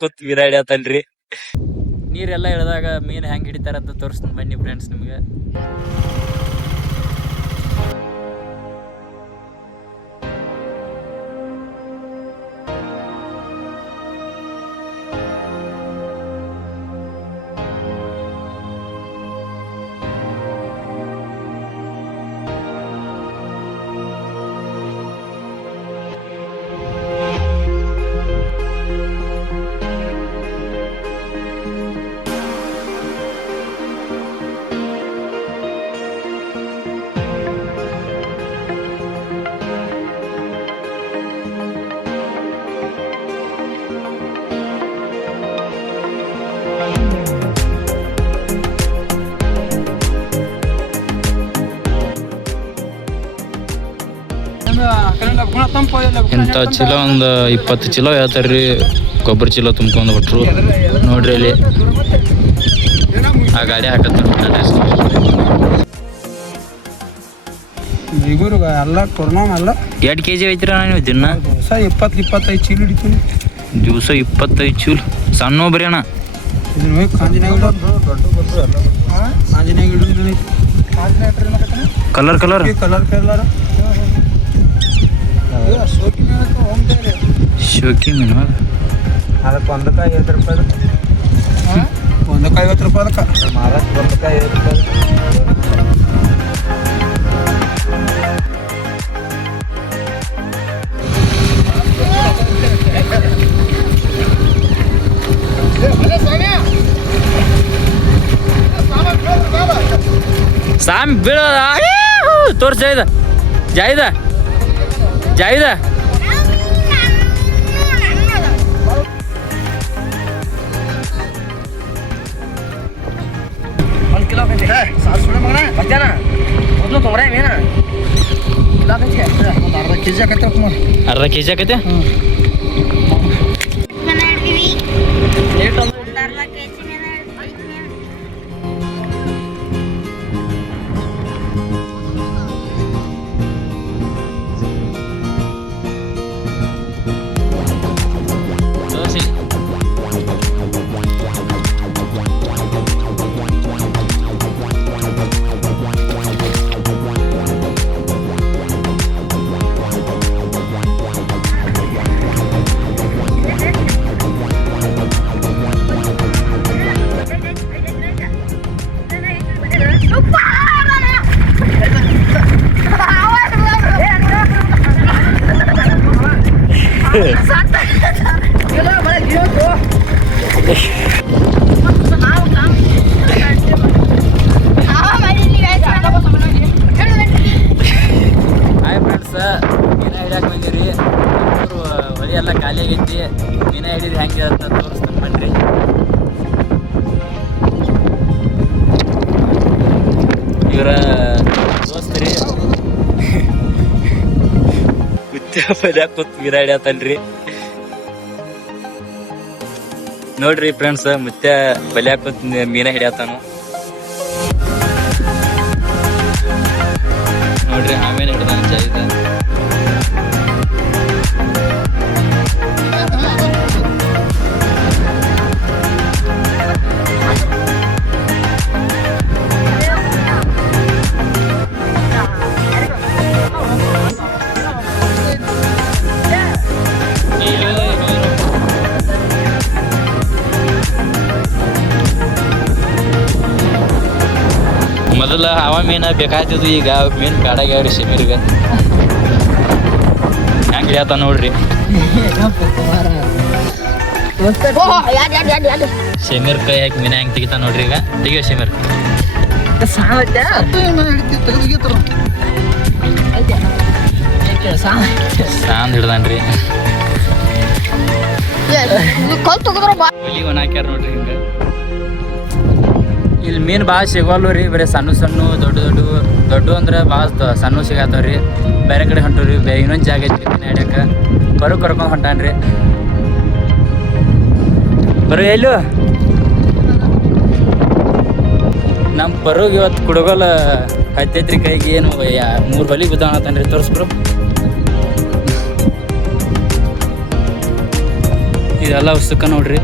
ಕೂತ್ ಮೀನಾಡಿ ಆತನ್ರಿ. ನೀರೆಲ್ಲ ಇಳಿದಾಗ ಮೀನ್ ಹೆಂಗ್ ಹಿಡಿತಾರಂತ ತೋರಿಸ್ತೀನಿ ಬನ್ನಿ ಫ್ರೆಂಡ್ಸ್ ನಿಮ್ಗೆ. ಇಂಥ ಚೀಲ ಒಂದು 20 ಚೀಲ ಹೇಳ್ತಾರ್ರಿ. ಗೊಬ್ಬರ ಚೀಲ ತುಂಬ್ಕೊಂಡು ಬಿಟ್ರು ನೋಡ್ರಿ. ಅಲ್ಲಿ ಆ ಗಾಡಿ ಹಾಕತ್ತಾರ. ಎಲ್ಲ ಟೂರ್ನಾಮ್ ಎಲ್ಲ 2 kg ಐತಿರ ನೀವು ದಿನ? ದಿವಸ 20-25 ಚೀಲ ಹಿಡಿತೀವಿ. ದಿವಸ 25 ಚೀಲ ಸಣ್ಣ ಬರೀ ಅಣ್ಣ. ಕಲರ್ ಕಲರ್ ಕಲರ್ ಕಲರ್ ಶೋಕಿ ಮೀನು. ಅದಕ್ಕೆ ಒಂದಕ್ಕೆ 50 ರೂಪಾಯಿ. ಒಂದಕ್ಕೆ 50 ರೂಪಾಯಿ. ಅದಕ್ಕೆ ಮಾರಕ್ಕೆ ಒಂದಕ್ಕೆ 50 ರೂಪಾಯಿ. ಸಾಮ್ ಬೀಳೋದ ತೋರ್ಸ. ಜಾಯ್ದ ಜಾಯ್ದ ಅರ್ಧ ಕೆಜಿ ಆಕೈತೆ. ಹೊಳಿ ಎಲ್ಲ ಖಾಲಿ ಆಗೈತಿ. ಮೀನ ಹಿಡಿದು ಹೆಂಗೆ ಅಂತ ತೋರಿಸ್ತೀನಿ ಬನ್ರಿ. ಇವರ ದೋಸ್ತರಿ ಪಲ್ಯ ಕೂತ್ ಮೀನ ಹಿಡಿಯತನ್ರಿ. ನೋಡ್ರಿ ಫ್ರೆಂಡ್ಸ್, ಮುತ್ಯ ಪಲ್ಯ ಕೂತ್ ಮೀನ ಹಿಡಿಯತಾನು ನೋಡ್ರಿ. ಆಮೇಲೆ ಹಿಡ್ದಾನ ಜಾಯ್ದ. ಮೊದಲ ಹವಾ ಮೀನ ಬೇಕಾಗ್ತಿದ್ವು, ಈಗ ಮೀನು ಕಾಡಾಗ್ಯಾವ್ರಿ. ಶಮೀರ್ಗೆ ಹೆಂಗೆ ಹಿಡಿಯತ್ತ ನೋಡ್ರಿ. ಶಮೀರ್ ಕೈ ಹಾಕಿ ಮೀನ ಹೆಂಗೆ ತೆಗಿತಾ ನೋಡ್ರಿ. ಈಗ ತೆಗಿಯೋ ಶಮೀರ್. ಸಾಂದ್ ಹಿಡ್ದಾನ್ರಿ. ಒಲಿ ಒಣ ಹಾಕ್ಯಾರ ನೋಡ್ರಿ. ಹಿಂಗೆ ಇಲ್ಲಿ ಮೀನು ಭಾಳ ಸಿಗೋಲ್ವ ರೀ. ಬರೀ ಸಣ್ಣ ಸಣ್ಣ ದೊಡ್ಡ ಅಂದ್ರೆ ಭಾಳ ಸಣ್ಣ ಸಿಗತ್ತವ್ರಿ. ಬೇರೆ ಕಡೆ ಹೊಂಟವ್ರಿ. ಇನ್ನೊಂದು ಜಾಗ ಐತ್ರಿ ಮೀನು ಹಿಡ್ಯಾಕ. ಕರ್ಕೊಂಡು ಹೊಂಟಾನ್ರಿ. ಬರೋ ಎಲ್ಲು ನಮ್ಮ ಪರೋಗಿ ಇವತ್ತು ಕುಡಗೋಲ ಹತ್ತೈತ್ರಿ ಕೈಗೆ ಏನು 3 ಹೊಲಿ ಬಿದ್ದಾವಣತನ್ರಿ ತೋರಿಸ್ಬ್ರು. ಇದೆಲ್ಲ ಉಸುಕ ನೋಡ್ರಿ.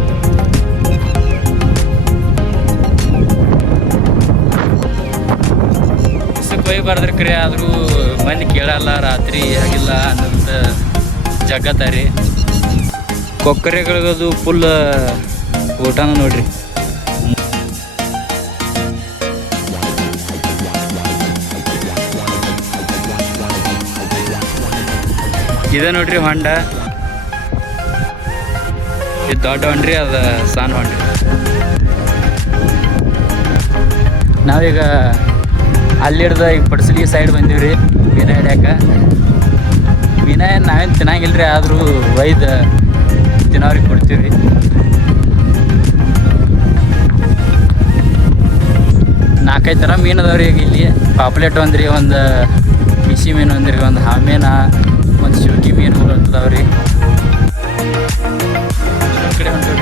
ಉಸುಕ್ ಒಯ್ಬಾರ್ದ್ರಿ ಕರೆ, ಆದರೂ ಮಂದಿ ಕೇಳಲ್ಲ, ರಾತ್ರಿ ಆಗಿಲ್ಲ ಅನ್ನೋದು ಜಗತ್ತಾರಿ. ಕೊಕ್ಕರೆಗಳಿಗದು ಫುಲ್ ಊಟನ ನೋಡ್ರಿ. ಇದೆ ನೋಡ್ರಿ ಹೊಂಡ. ಇದು ದೊಡ್ಡ ಹೊಂಡ್ರಿ, ಅದು ಸಣ್ಣ ಹೊಂಡ್ರಿ. ನಾವೀಗ ಅಲ್ಲಿ ಹಿಡ್ದು ಈಗ ಪಡ್ಸಲಿ ಸೈಡ್ ಬಂದೀವಿ ರೀ ಮೀನ ಹಿಡ್ಯಾಕ. ಮೀನ ನಾವೇನು ತಿನ್ನಂಗಿಲ್ಲ ರೀ, ಆದರೂ ಒಯ್ದು ತಿನ್ನೋರಿಗೆ ಕೊಡ್ತೀವಿ ರೀ. ನಾಲ್ಕೈದು ಥರ ಮೀನು ಅದಾವ್ರಿ ಈಗ ಇಲ್ಲಿ. ಪಾಪ್ಲೆಟ್ ಒಂದ್ರಿ, ಒಂದು ಬಿಸಿ ಮೀನು ಒಂದ್ರಿ, ಒಂದು ಹಾಮೇನ, ಒಂದು ಶಿವ್ಕಿ ಮೀನು ಅದಾವ್ರಿ. ಕಡೆ ಹೊಂಟು